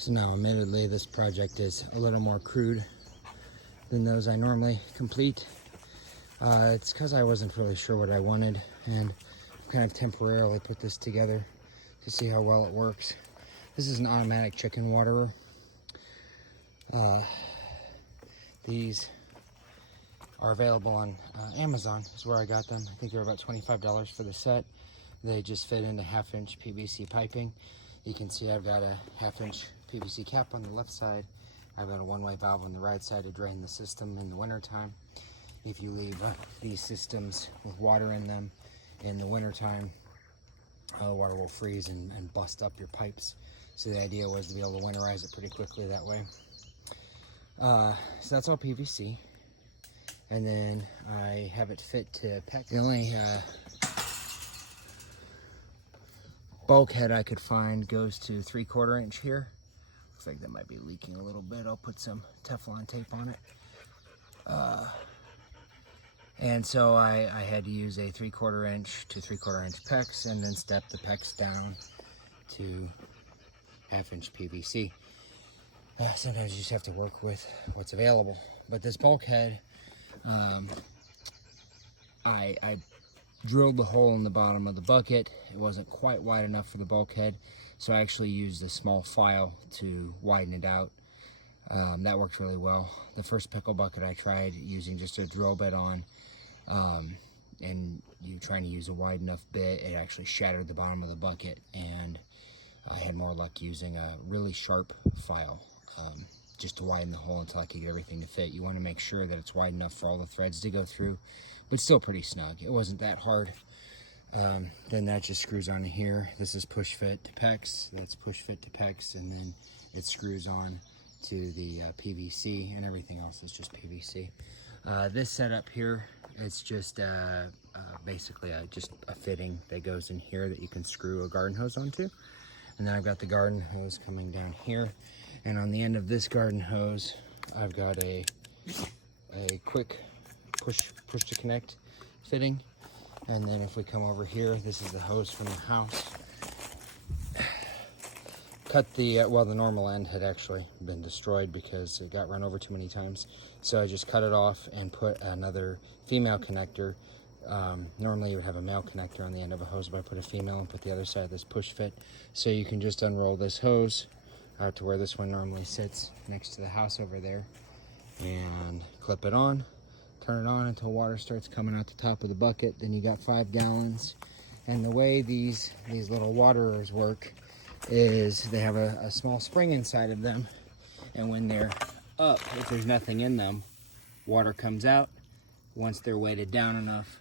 So now, admittedly, this project is a little more crude than those I normally complete. It's because I wasn't really sure what I wanted, and kind of temporarily put this together to see how well it works. This is an automatic chicken waterer. These are available on Amazon is where I got them. I think they're about $25 for the set. They just fit into 1/2-inch PVC piping. You can see I've got a 1/2-inch PVC cap on the left side. I've got a one-way valve on the right side to drain the system in the wintertime. If you leave these systems with water in them in the wintertime, the water will freeze and bust up your pipes. So the idea was to be able to winterize it pretty quickly that way. So that's all PVC. And then I have it fit to PEX. The only bulkhead I could find goes to 3/4 inch here. Looks like that might be leaking a little bit. I'll put some Teflon tape on it. And so I had to use a 3/4 inch to 3/4 inch PEX and then step the PEX down to 1/2-inch PVC. Sometimes you just have to work with what's available. But this bulkhead, I drilled the hole in the bottom of the bucket. It wasn't quite wide enough for the bulkhead, so I actually used a small file to widen it out. That worked really well. The first pickle bucket I tried using just a drill bit on, and you trying to use a wide enough bit, it actually shattered the bottom of the bucket, and I had more luck using a really sharp file just to widen the hole until I could get everything to fit. You want to make sure that it's wide enough for all the threads to go through, but still pretty snug. It wasn't that hard. Then that just screws onto here. This is push fit to PEX, that's push fit to PEX, and then it screws on to the PVC, and everything else is just PVC. This setup here, it's just basically just a fitting that goes in here that you can screw a garden hose onto. And then I've got the garden hose coming down here, and on the end of this garden hose I've got a quick push to connect fitting. And then if we come over here, this is the hose from the house. Cut the, well, the normal end had actually been destroyed because it got run over too many times. So I just cut it off and put another female connector. Normally you would have a male connector on the end of a hose, but I put a female and put the other side of this push fit. So you can just unroll this hose out to where this one normally sits next to the house over there, and clip it on, turn it on until water starts coming out the top of the bucket. Then you got 5 gallons. And the way these little waterers work is they have a small spring inside of them, and when they're up, if there's nothing in them, water comes out. Once they're weighted down enough,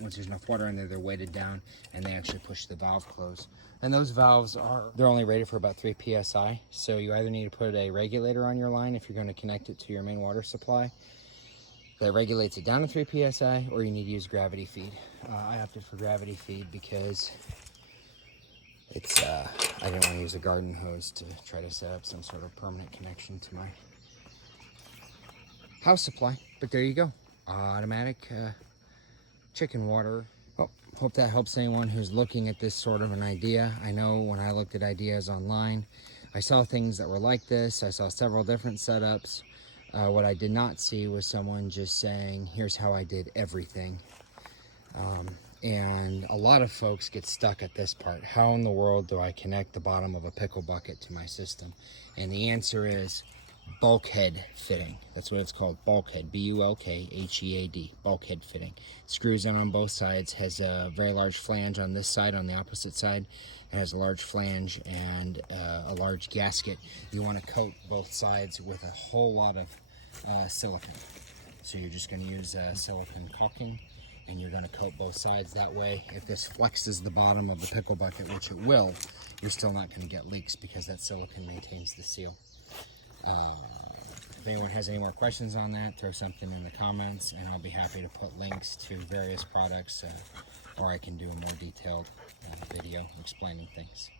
once there's enough water in there, they're weighted down, and they actually push the valve close. And those valves they're only rated for about 3 psi, so you either need to put a regulator on your line if you're going to connect it to your main water supply that regulates it down to 3 psi, or you need to use gravity feed. I opted for gravity feed because it's I didn't want to use a garden hose to try to set up some sort of permanent connection to my house supply. But there you go, automatic chicken water. Oh, hope that helps anyone who's looking at this sort of an idea. I know when I looked at ideas online, I saw things that were like this. I saw several different setups. What I did not see was someone just saying, here's how I did everything. And a lot of folks get stuck at this part. How in the world do I connect the bottom of a pickle bucket to my system? And the answer is bulkhead fitting. That's what it's called, bulkhead, B-U-L-K-H-E-A-D, bulkhead fitting. Screws in on both sides, has a very large flange on this side. On the opposite side, it has a large flange and a large gasket. You want to coat both sides with a whole lot of silicone. So you're just going to use silicone caulking, and you're going to coat both sides. That way, if this flexes the bottom of the pickle bucket, which it will, you're still not going to get leaks because that silicone maintains the seal. If anyone has any more questions on that, throw something in the comments, and I'll be happy to put links to various products, or I can do a more detailed video explaining things.